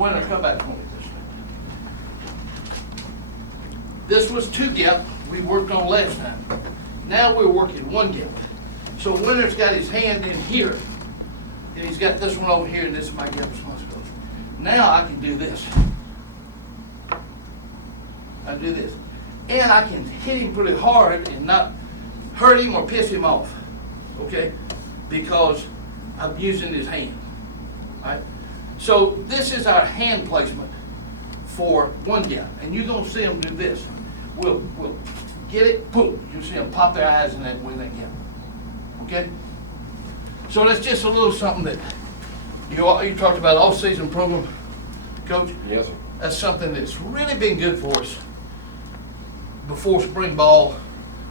Winner, come back for me this way. This was 2 gap we worked on last time. Now we're working 1 gap. So Winner's got his hand in here, and he's got this one over here, and this is my gap responsibility. Now I can do this. I do this. And I can hit him pretty hard and not hurt him or piss him off, okay? Because I'm using his hand, all right? So this is our hand placement for 1 gap, and you're gonna see them do this. We'll get it, boom, you see them pop their eyes in that gap, okay? So that's just a little something that you talked about off-season program, Coach. Yes, sir. That's something that's really been good for us before spring ball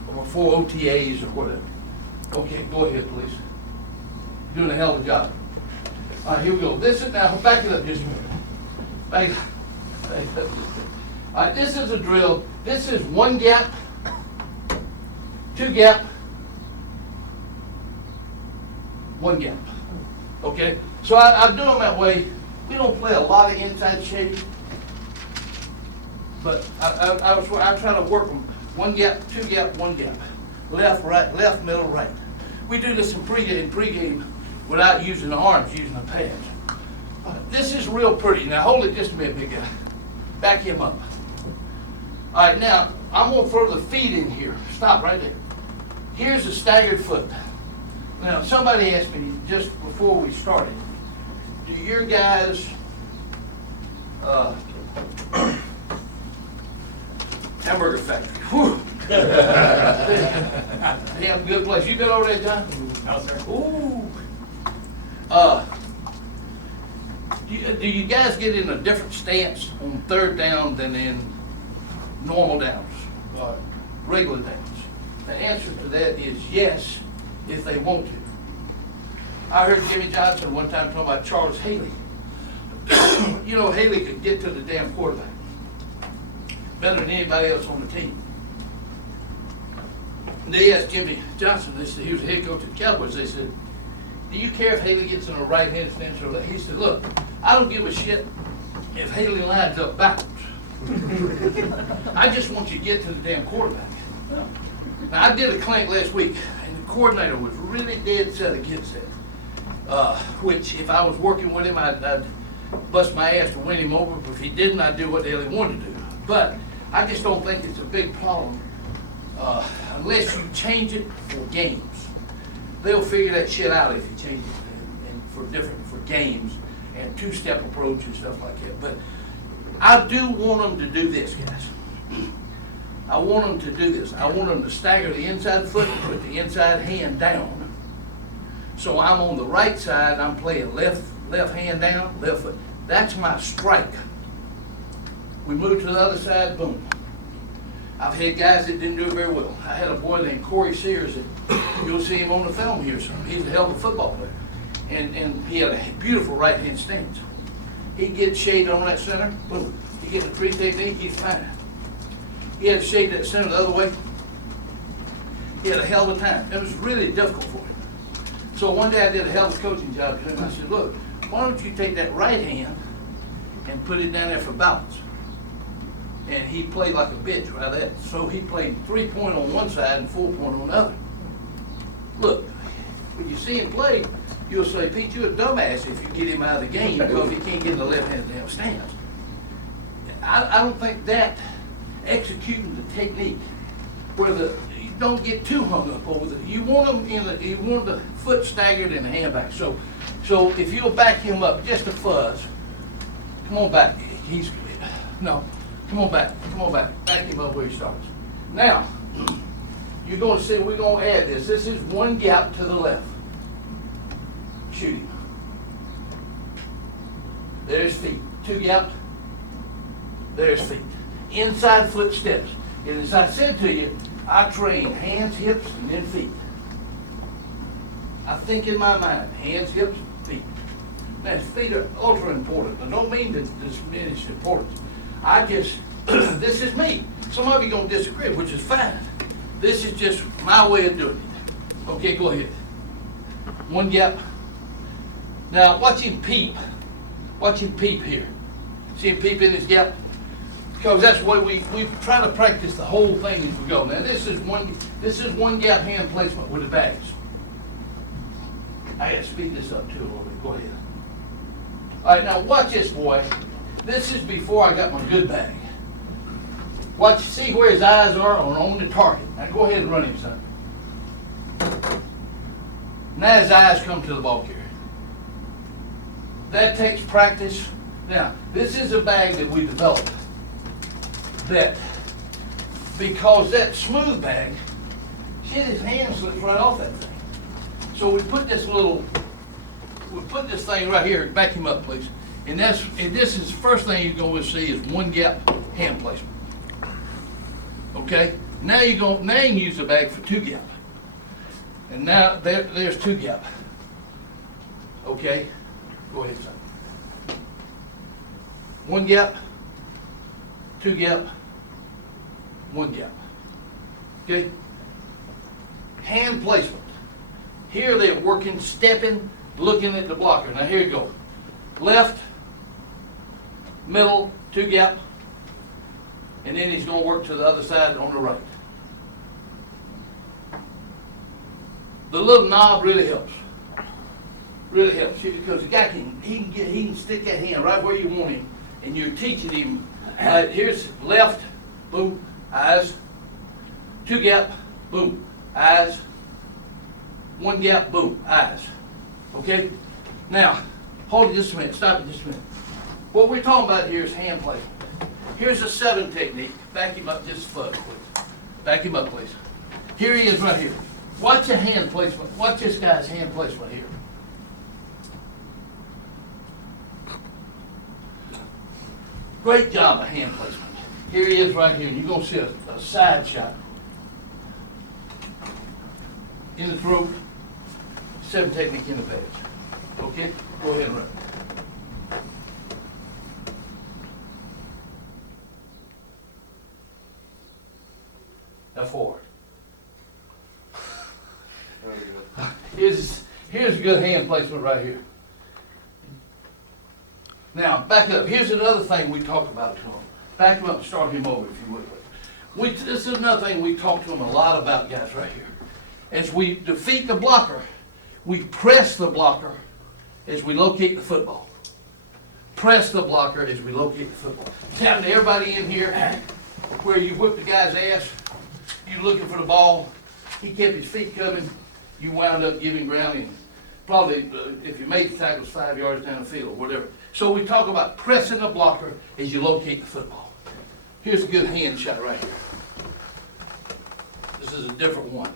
or before OTAs or whatever. Okay, go ahead, please. You're doing a hell of a job. All right, here we go. This is, now back it up just a minute. Back it up just a minute. All right, this is a drill. This is 1 gap, 2 gap, 1 gap. Okay? So I do them that way. We don't play a lot of inside shade, but I try to work them 1 gap, 2 gap, 1 gap. Left, right, left, middle, right. We do this in pregame without using the arms, using the pads. This is real pretty. Now hold it just a minute, big guy. Back him up. All right, now I'm gonna throw the feet in here. Stop right there. Here's a staggered foot. Now somebody asked me just before we started, do your guys hamburger factory? Whew. Damn good place. You been over there, John? No, sir. Ooh. Do you guys get in a different stance on 3rd down than in normal downs, regular downs? The answer to that is yes, if they want to. I heard Jimmy Johnson one time talking about Charles Haley. You know, Haley could get to the damn quarterback better than anybody else on the team. And they asked Jimmy Johnson, they said, he was the head coach of the Cowboys, they said, do you care if Haley gets in a right-handed stance or left? He said, look, I don't give a shit if Haley lines up backwards. I just want you to get to the damn quarterback. Now, I did a clinic last week, and the coordinator was really dead set against that. Which, if I was working with him, I'd bust my ass to win him over, but if he didn't, I'd do what the hell he wanted to do. But I just don't think it's a big problem unless you change it for games. They'll figure that shit out if you change it and for games and 2-step approach and stuff like that. But I do want them to do this, guys. I want them to do this. I want them to stagger the inside foot and put the inside hand down. So I'm on the right side, I'm playing left hand down, left foot. That's my strike. We move to the other side, boom. I've had guys that didn't do it very well. I had a boy named Corey Sears that you'll see him on the film here soon. He's a hell of a football player. And he had a beautiful right hand stance. He gets shade on that center, boom. He gets a 3 technique, he's fine. He had to shade that center the other way. He had a hell of a time. It was really difficult for him. So one day I did a hell of a coaching job to him. I said, look, why don't you take that right hand and put it down there for balance? And he played like a bitch right there. So he played 3-point on one side and 4-point on the other. Look, when you see him play, you'll say, Pete, you're a dumbass if you get him out of the game because he can't get in the left-handed damn stance. I don't think that executing the technique where you don't get too hung up over it. You want them you want the foot staggered and the hand back. So if you'll back him up just a fuzz, come on back. Come on back. Back him up where he starts. Now, you're going to see we're going to add this. This is 1 gap to the left. Shooting. There's feet. 2 gap. There's feet. Inside foot steps. And as I said to you, I train hands, hips, and then feet. I think in my mind, hands, hips, feet. Now, feet are ultra important. I don't mean to diminish importance. This is me. Some of you are going to disagree, which is fine. This is just my way of doing it. Okay, go ahead. 1 gap. Now, watch him peep. Watch him peep here. See him peep in his gap? Because that's the way we try to practice the whole thing as we go. Now this is one gap hand placement with the bags. I gotta speed this up too a little bit. Go ahead. All right, now watch this, boy. This is before I got my good bag. Watch, see where his eyes are on the target. Now go ahead and run him, son. Now his eyes come to the ball carrier. That takes practice. Now, this is a bag that we developed. That, because that smooth bag, see his hand slips right off that thing. So we put this thing right here, back him up please. And this is the first thing you're going to see is one gap hand placement. Okay? Now you can use the bag for two gap. And now there's two gap. Okay? Go ahead, son. One gap, two gap, one gap. Okay? Hand placement. Here they're working, stepping, looking at the blocker. Now here you go. Left, middle, two gap, and then he's going to work to the other side on the right. The little knob really helps. Really helps. See, because the guy he can stick that hand right where you want him, and you're teaching him. Here's left, boom, eyes, two gap, boom, eyes, one gap, boom, eyes. Okay? Now, hold it just a minute. Stop it just a minute. What we're talking about here is hand placement. Here's a 7 technique. Back him up just a foot, please. Back him up, please. Here he is right here. Watch the hand placement. Watch this guy's hand placement here. Great job of hand placement. Here he is right here. You're going to see a side shot. In the throat. 7 technique in the pads. Okay? Go ahead and run. Now forward. Here's a good hand placement right here. Now, back up. Here's another thing we talk about to him. Back him up and start him over, if you would. This is another thing we talk to him a lot about, guys, right here. As we defeat the blocker, we press the blocker as we locate the football. Press the blocker as we locate the football. It's happened to everybody in here where you whip the guy's ass, you looking for the ball, he kept his feet coming, you wound up giving ground and probably, if you made the tackles 5 yards down the field or whatever. So we talk about pressing the blocker as you locate the football. Here's a good hand shot right here. This is a different one.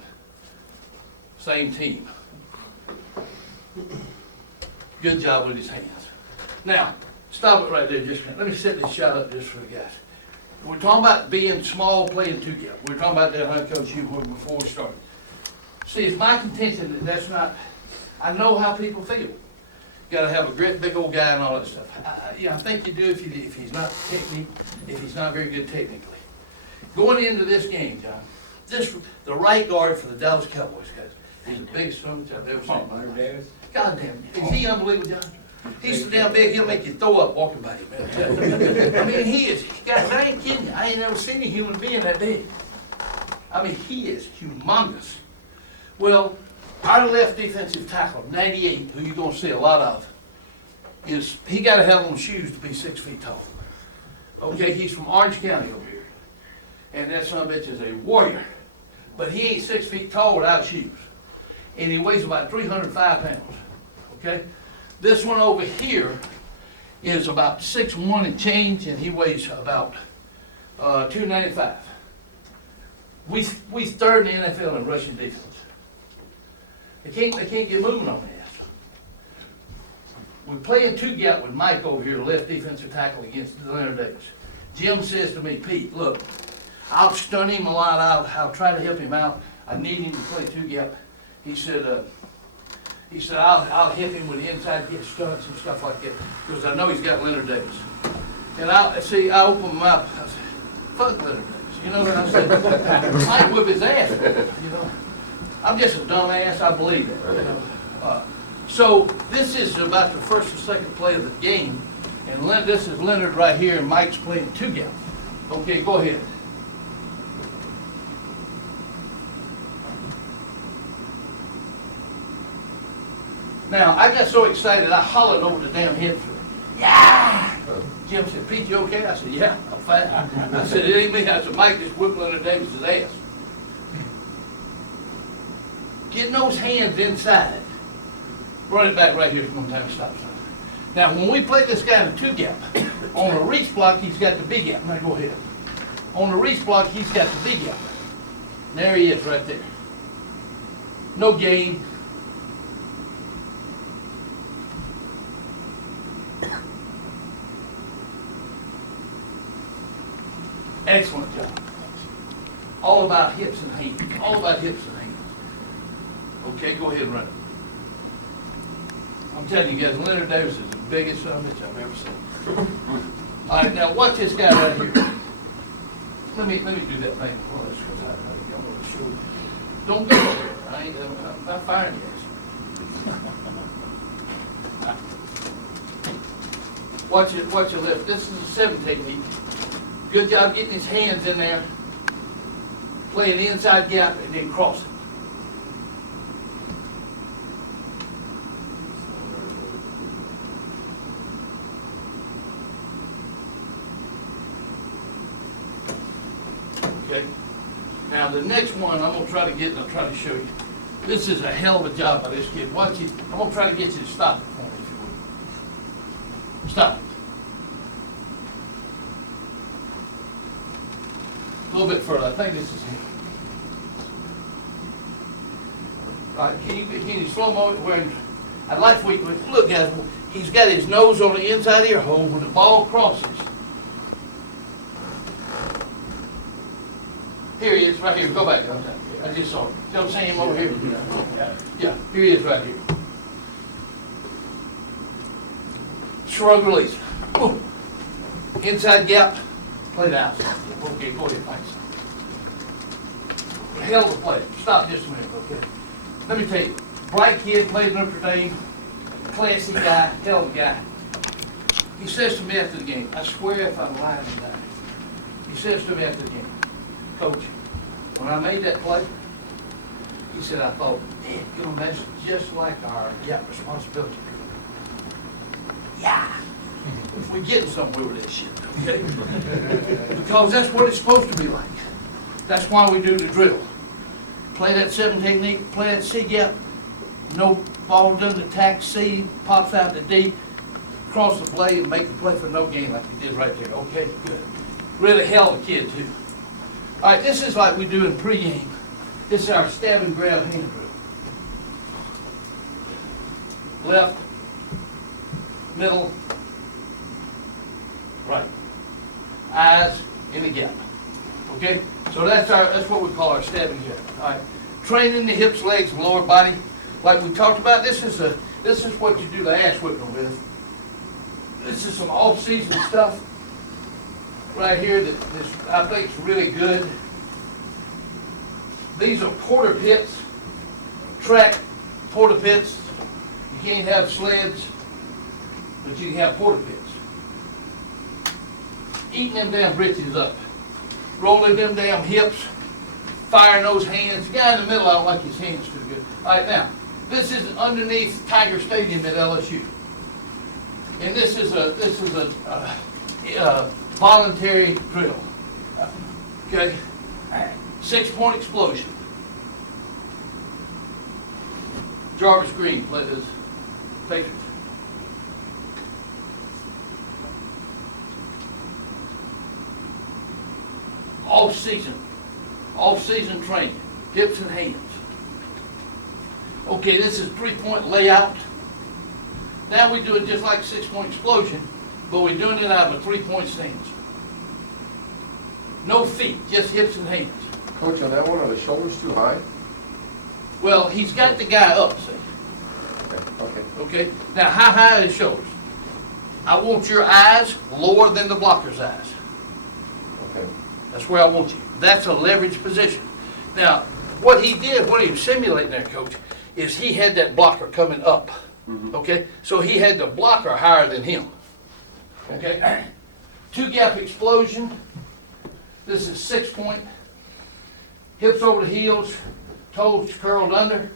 Same team. Good job with his hands. Now, stop it right there just a minute. Let me set this shot up just for the guys. We're talking about being small, playing two gap. We're talking about that, huh, Coach, you were before we started. See, it's my contention that that's not, I know how people feel. You gotta have a great big old guy and all that stuff. I think you do if he's not if he's not very good technically. Going into this game, John, the right guard for the Dallas Cowboys, guys, he's the biggest son I've ever seen. God damn, is he unbelievable, John? He's so damn big, he'll make you throw up walking by him. I mean, he is, guys, I ain't kidding you. I ain't never seen a human being that big. I mean, he is humongous. Well, our left defensive tackle, 98, who you're going to see a lot of, he got to have on shoes to be 6 feet tall. Okay, he's from Orange County over here. And that son of a bitch is a warrior. But he ain't 6 feet tall without shoes. And he weighs about 305 pounds. Okay? This one over here is about 6'1" and change, and he weighs about 295. We third in the NFL in rushing defense. They can't get moving on that. We're playing two gap with Mike over here, the left defensive tackle against Leonard Davis. Jim says to me, Pete, look, I'll stun him a lot. I'll try to help him out. I need him to play two gap. He said, I'll hit him with the inside get stunts and stuff like that because I know he's got Leonard Davis. And I open him up. I said, fuck Leonard Davis. You know what I said? I'd whip his ass. You know, I'm just a dumbass. I believe that. You know? So this is about the first or second play of the game, And this is Leonard right here, and Mike's playing 2 gap. Okay, go ahead. Now, I got so excited, I hollered over the damn head for it. Yeah! Jim said, Pete, you okay? I said, yeah, I'm fine. I said, it ain't me. I said, Mike just whipped Leonard Davis's ass. Getting those hands inside. Run it back right here one time, stop sign. Now, when we play this guy in a 2 gap, on a reach block, he's got the big gap. Now, go ahead. On the reach block, he's got the big gap. There he is right there. No gain. Excellent job. All about hips and hands. All about hips and hands. Okay, go ahead and run it. I'm telling you guys, Leonard Davis is the biggest son of a bitch I've ever seen. All right, now watch this guy right here. Let me do that thing. Well, I'm going to show you. Don't go over there. I'm not firing you. Watch it lift. This is a 7 technique. Good job getting his hands in there, playing the inside gap, and then cross it. Okay. Now the next one I'm going to try to get, and I'll try to show you. This is a hell of a job by this kid. Watch it. I'm going to try to get you to stop it for me, if you would. Stop it. A little bit further. I think this is him. All right, can you slow mo where? I'd like for you to look, guys. He's got his nose on the inside ear hole when the ball crosses. Here he is, right here. Go back. I just saw him. Don't see him over here. Yeah, here he is, right here. Shrug release. Boom. Inside gap. Play it out. Okay, go ahead, Mike. Hell of a play. Stop just a minute, okay? Let me tell you, bright kid, played in Notre Dame, classy guy, hell of a guy. He says to me after the game, I swear if I'm lying to die, he says to me after the game, Coach, when I made that play, he said, I thought, damn, that's just like our responsibility. Yeah. We're getting somewhere with this shit, okay? Because that's what it's supposed to be like. That's why we do the drill. Play that 7 technique, play that C gap, no ball doesn't attack C, pops out to D, cross the play and make the play for no gain like you did right there. Okay, good. Really hell of a kid too. All right, this is like we do in pregame. This is our stab and grab hand drill. Left, middle, right. Eyes in the gap. Okay? So that's what we call our stabbing gap. All right. Training the hips, legs, and lower body. Like we talked about, this is what you do the ass whipping with. This is some off-season stuff right here that I think is really good. These are porter pits, track porter pits. You can't have sleds, but you can have porter pits. Eating them damn britches up, rolling them damn hips, firing those hands. The guy in the middle, I don't like his hands too good. All right, now, this is underneath Tiger Stadium at LSU. And this is a voluntary drill. Okay? 6-point explosion. Jarvis Green played as Patriots. Off-season training, hips and hands. Okay, this is 3-point layout. Now we do it just like 6-point explosion, but we're doing it out of a 3-point stance. No feet, just hips and hands. Coach, on that one, are the shoulders too high? Well, he's got the guy up, see? Okay. Now, how high are his shoulders? I want your eyes lower than the blocker's eyes. Okay. That's where I want you. That's a leverage position. Now, what he did when he was simulating there, Coach, is he had that blocker coming up. Mm-hmm. Okay? So he had the blocker higher than him. Okay? 2-gap explosion. This is 6-point. Hips over the heels, toes curled under,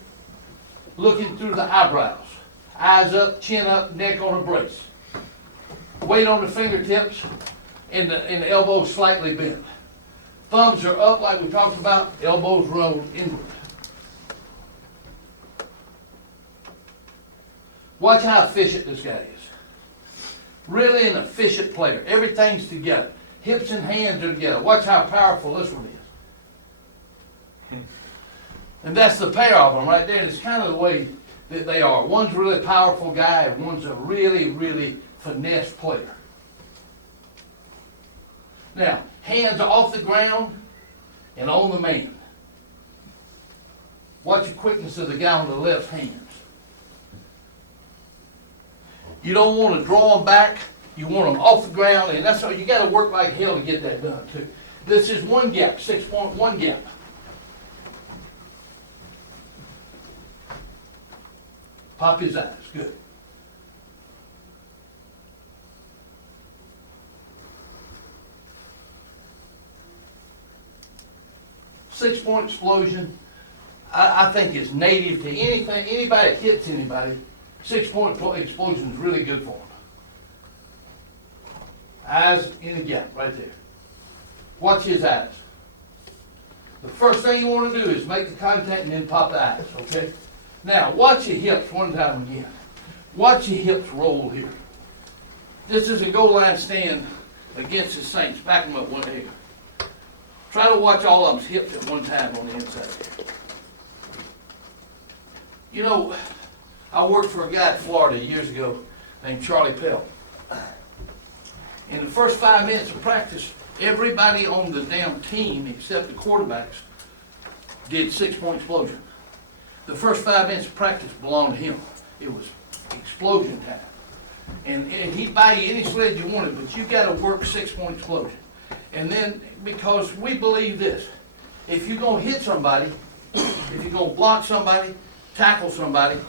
looking through the eyebrows. Eyes up, chin up, neck on a brace. Weight on the fingertips and the elbows slightly bent. Thumbs are up like we talked about, elbows rolled inward. Watch how efficient this guy is. Really an efficient player. Everything's together. Hips and hands are together. Watch how powerful this one is. And that's the pair of them right there. And it's kind of the way that they are. One's a really powerful guy and one's a really, really finesse player. Now, hands are off the ground and on the man. Watch the quickness of the guy on the left hand. You don't want to draw them back. You want them off the ground, and that's how you got to work like hell to get that done too. This is 1-gap, 6-point 1-gap. Pop his eyes, good. Six-point explosion, I think is native to anything. Anybody that hits anybody, 6-point explosion is really good for them. Eyes in a gap, right there. Watch his eyes. The first thing you want to do is make the contact and then pop the eyes, okay? Now, watch your hips one time again. Watch your hips roll here. This is a goal line stand against the Saints. Back them up one here. Try to watch all of them's hips at one time on the inside. You know, I worked for a guy in Florida years ago named Charlie Pell. In the first 5 minutes of practice, everybody on the damn team, except the quarterbacks, did 6-point explosion. The first 5 minutes of practice belonged to him. It was explosion time. And he'd buy you any sled you wanted, but you got to work 6-point explosion. And then, because we believe this, if you're going to hit somebody, if you're going to block somebody, tackle somebody,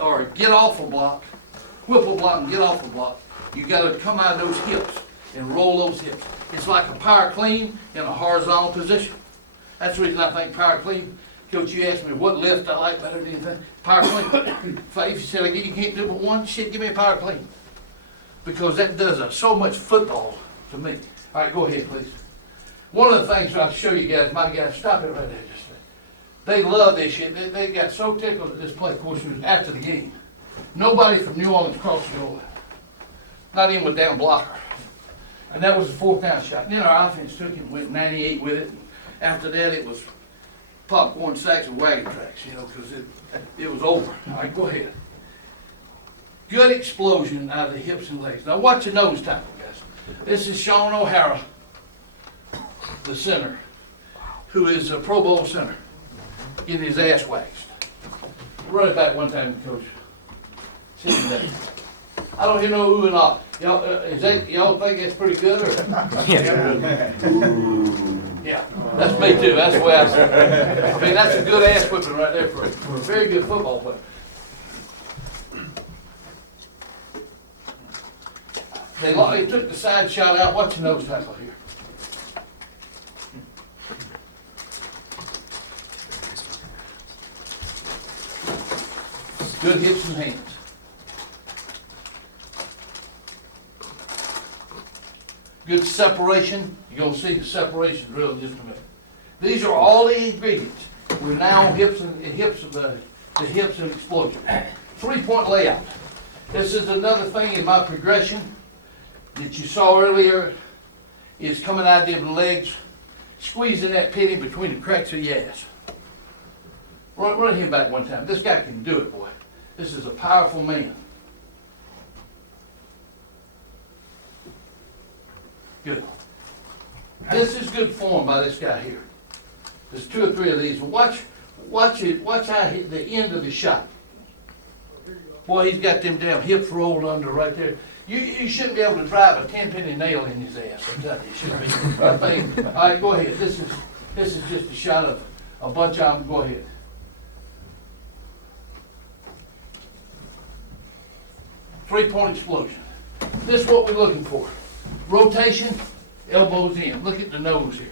or get off a block, whip a block and get off a block, you got to come out of those hips and roll those hips. It's like a power clean in a horizontal position. That's the reason I think power clean. Coach, you asked me what lift I like better than anything. Power clean. If you said you can't do but one, shit, give me a power clean. Because that does so much football to me. All right, go ahead, please. One of the things I'll show you guys, my guys, stop it right there. Just they love this shit. They got so tickled at this play. Of course, it was after the game. Nobody from New Orleans crossed the goal line. Not even with down blocker. And that was the 4th down shot. And then our offense took it and went 98 with it. And after that, it was popcorn sacks and wagon tracks, you know, because it was over. All right, go ahead. Good explosion out of the hips and legs. Now watch your nose tackle, guys. This is Sean O'Hara, the center, who is a Pro Bowl center, getting his ass waxed. Run it back one time, Coach. See you there. I don't even know who and all. Y'all think that's pretty good? Or? Yeah, that's me too. That's the way I see it. I mean, that's a good ass whipping right there for a very good football player. They took the side shot out. Watch the nose tackle here. Good hips and hands. Good separation. You're going to see the separation drill in just a minute. These are all the ingredients. We're now on hips and explosion. 3-point layout. This is another thing in my progression that you saw earlier, is coming out of the legs, squeezing that pit in between the cracks of your ass. Run him back one time. This guy can do it, boy. This is a powerful man. Good. This is good form by this guy here. There's 2 or 3 of these. Watch how the end of the shot. Boy, he's got them damn hips rolled under right there. You shouldn't be able to drive a 10-penny nail in his ass. I'm telling you, shouldn't be. I think. All right, go ahead. This is just a shot of a bunch of them. Go ahead. Three-point explosion. This is what we're looking for. Rotation, elbows in. Look at the nose here.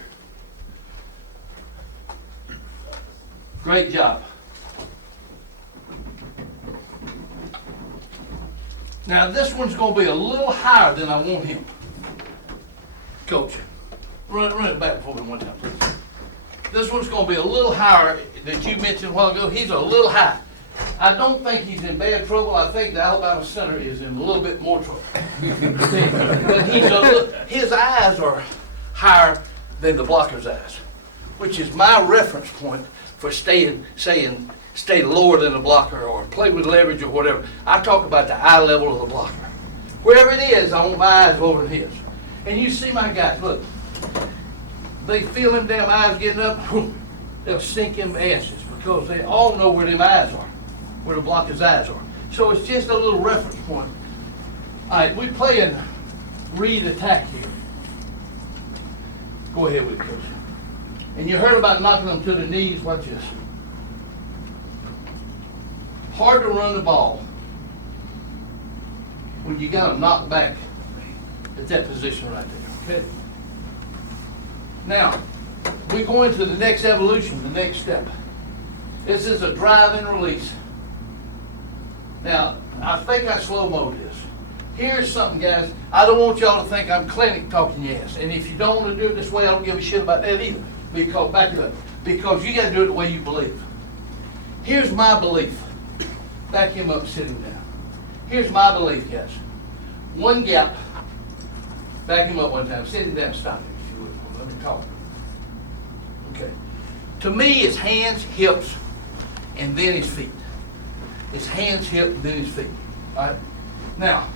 Great job. Now this one's gonna be a little higher than I want him. Coach, run it back for me one time, please. This one's gonna be a little higher that you mentioned a while ago. He's a little high. I don't think he's in bad trouble. I think the Alabama center is in a little bit more trouble. But his eyes are higher than the blocker's eyes, which is my reference point for stay lower than the blocker or play with leverage or whatever. I talk about the eye level of the blocker. Wherever it is, I want my eyes lower than his. And you see my guys, look, they feel them damn eyes getting up, they'll sink them asses because they all know where them eyes are, where the blocker's eyes are. So it's just a little reference point. All right, we playing read attack here. Go ahead with it, Coach. And you heard about knocking them to the knees. Watch this. Hard to run the ball when you got them knocked back at that position right there, okay? Now, we go into the next evolution, the next step. This is a drive and release. Now, I think I slow-moed this. Here's something, guys. I don't want y'all to think I'm clinic talking yes. And if you don't want to do it this way, I don't give a shit about that either. Because, back it up. Because you got to do it the way you believe. Here's my belief. Back him up, sitting down. Here's my belief, guys. One gap. Back him up one time. Sit him down. Stop it, if you would. Let me talk. Okay. To me, it's hands, hips, and then his feet. It's hands, hips, and then his feet. All right? Now,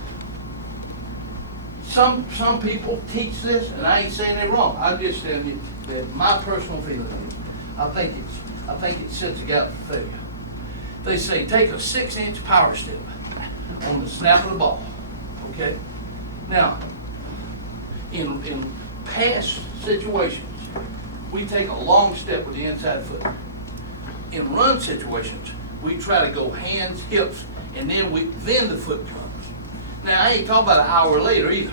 some people teach this, and I ain't saying they're wrong. I'm just saying that my personal feeling is, I think it sets a gap for failure. They say take a 6-inch power step on the snap of the ball. Okay? Now, in past situations, we take a long step with the inside foot. In run situations, we try to go hands, hips, and then the foot comes. Now, I ain't talking about an hour later either.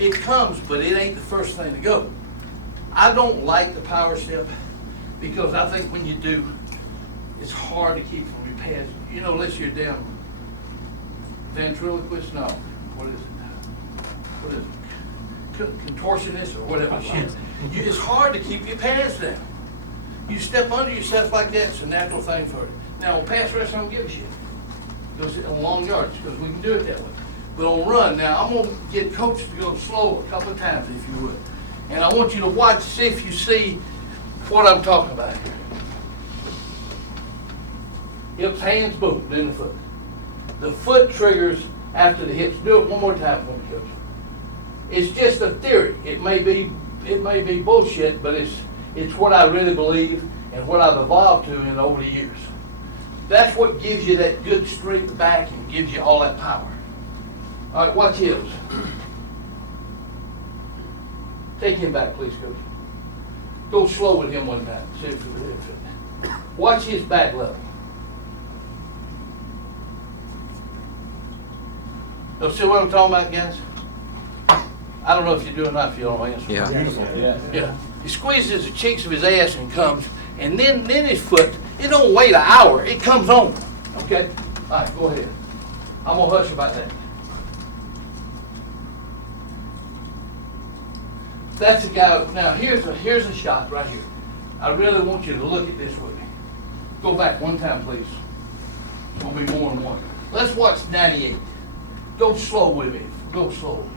It comes, but it ain't the first thing to go. I don't like the power step because I think when you do, it's hard to keep from your pads. You know, unless you're damn ventriloquist, no. What is it? Contortionist or whatever shit. It's hard to keep your pads down. You step under yourself like that, it's a natural thing for it. Now, on pass rush, I don't give a shit. Because on long yards, because we can do it that way. But on run, now I'm going to get coaches to go slow a couple of times, if you would. And I want you to watch, see if you see what I'm talking about here. Hips, hands, boom, then the foot. The foot triggers after the hips. Do it one more time for me, coach. It's just a theory. It may be bullshit, but it's what I really believe and what I've evolved to in over the years. That's what gives you that good straight back and gives you all that power. All right, watch his. Take him back, please, coach. Go slow with him one time. See if watch his back level. Now, see what I'm talking about, guys? I don't know if you do or not if you don't answer. Yeah. He squeezes the cheeks of his ass and comes, and then his foot, it don't wait an hour, it comes on. Okay? All right, go ahead. I'm gonna hush about that. That's a guy. Now here's a shot right here. I really want you to look at this with me. Go back one time, please. It's gonna be more than one. Let's watch 98. Go slow with me. Go slow.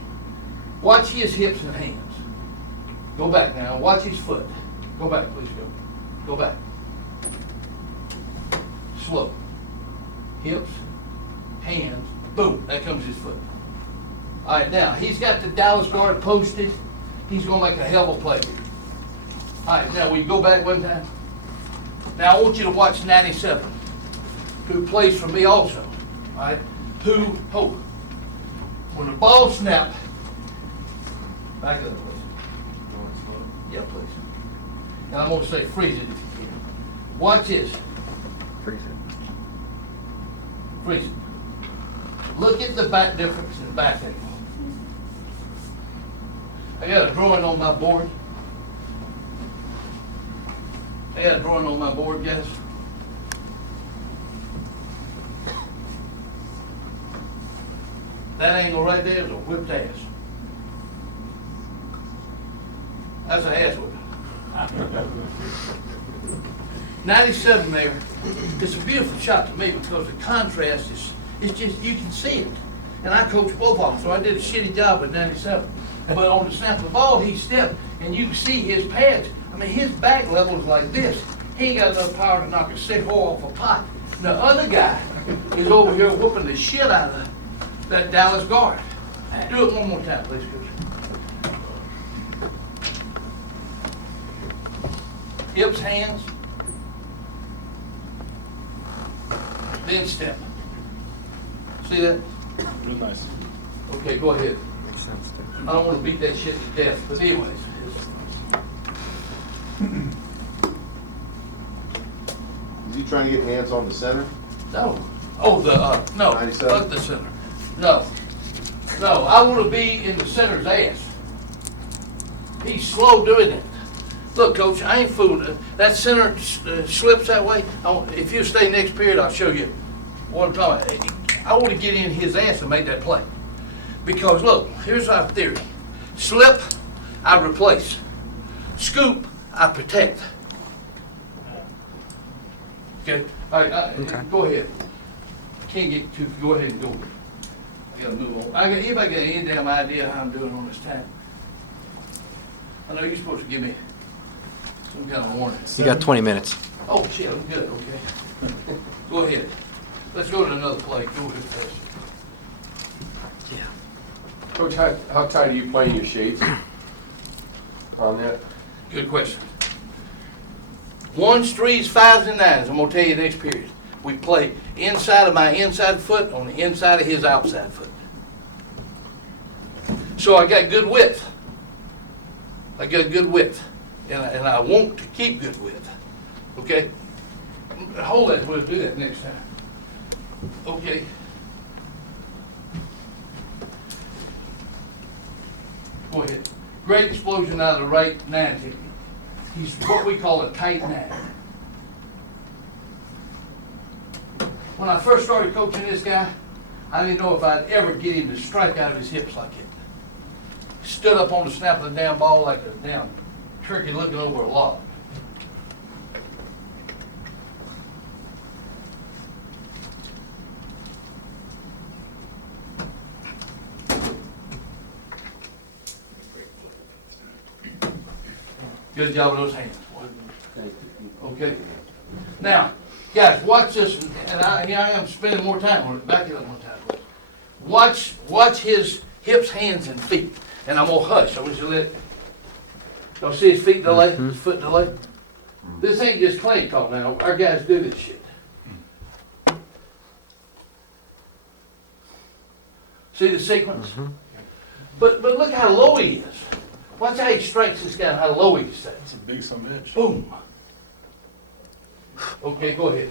Watch his hips and hands. Go back now. Watch his foot. Go back, please. Go back. Slow. Hips, hands, boom. There comes his foot. All right, now he's got the Dallas guard posted. He's going to make a hell of a play. All right, now we go back one time. Now I want you to watch 97, who plays for me also. All right, when the ball snapped, back up, please. Yeah, please. And I'm going to say freeze it if you can. Watch this. Freeze it. Freeze it. Look at the back difference in back angle. I got a drawing on my board. I got a drawing on my board, guys. That angle right there is a whipped ass. That's an ass whipping. 97 there. It's a beautiful shot to me because the contrast is, it's just, you can see it. And I coached both of them, so I did a shitty job with 97. But on the snap of the ball, he stepped, and you can see his pads. I mean, his back level is like this. He ain't got enough power to knock a sick hole off a pot. The other guy is over here whooping the shit out of that Dallas guard. Do it one more time, please, Coach. Hips, hands, then step. See that? Real nice. Okay, go ahead. Makes sense. I don't want to beat that shit to death, but anyways. Is he trying to get hands on the center? No. Oh, no, 97? fuck the center. No. No, I want to be in the center's ass. He's slow doing it. Look, Coach, I ain't fooling. That center slips that way. If you stay next period, I'll show you what I'm talking about. I want to get in his ass and make that play. Because, look, here's our theory. Slip, I replace. Scoop, I protect. Okay? All right, Okay. Go ahead. Can't get too, go ahead and go. I gotta move on. Anybody got any damn idea how I'm doing on this time? I know you're supposed to give me some kind of warning. You got 20 minutes. Oh, shit, I'm good, okay. Go ahead. Let's go to another play. Go ahead first. Yeah. Coach, how tight are you playing your shades on that? Good question. 1s, 3s, 5s, and 9s. I'm gonna tell you next period. We play inside of my inside foot on the inside of his outside foot. So I got good width. I got good width. And I want to keep good width. Okay? Hold that, we'll do that next time. Okay. Go ahead. Great explosion out of the right 9 technique. He's what we call a tight 9. When I first started coaching this guy, I didn't know if I'd ever get him to strike out of his hips like it. Stood up on the snap of the damn ball like a damn turkey looking over a log. Good job with those hands. Okay? Now, guys, watch this, and here I am spending more time on it. Back it up one time, please. Watch his hips, hands, and feet. And I'm gonna hush. I want you to let. Y'all see his feet delay, his foot delay? This ain't just clay talk now. Our guys do this shit. See the sequence? But look how low he is. Watch how he strikes this guy and how low he stays. It's a big son of a bitch. Boom. Okay, go ahead.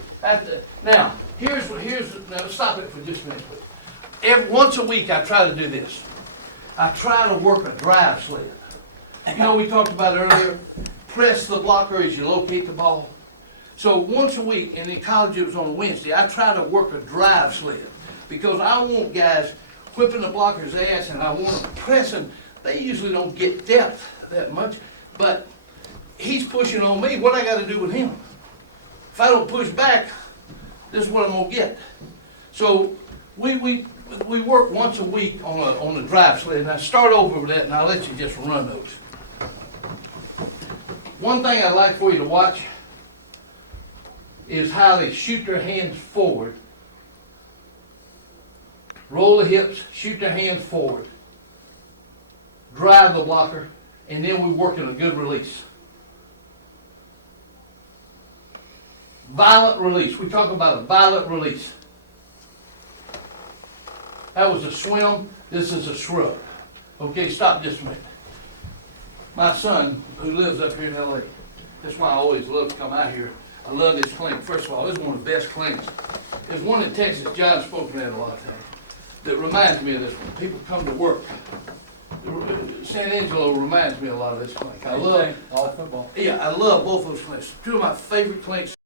Now, here's now stop it for just a minute, please. Once a week I try to do this. I try to work a drive sled. You know, we talked about earlier, press the blocker as you locate the ball. So once a week, and in college it was on a Wednesday, I try to work a drive sled because I want guys whipping the blocker's ass and I want them pressing. They usually don't get depth that much, but he's pushing on me. What I got to do with him? If I don't push back, this is what I'm gonna get. So we work once a week on a drive sled, and I start over with that, and I'll let you just run those. One thing I'd like for you to watch is how they shoot their hands forward, roll the hips, shoot their hands forward, drive the blocker, and then we work in a good release. Violent release. We talk about a violent release. That was a swim. This is a shrug. Okay, stop just a minute. My son, who lives up here in LA, that's why I always love to come out here. I love this clinic. First of all, this is one of the best clinics. There's one in Texas, John's spoken at a lot of times, that reminds me of this one. People come to work. It San Angelo reminds me a lot of this clinic. I love, All football. yeah, I love both those clinics. Two of my favorite clinics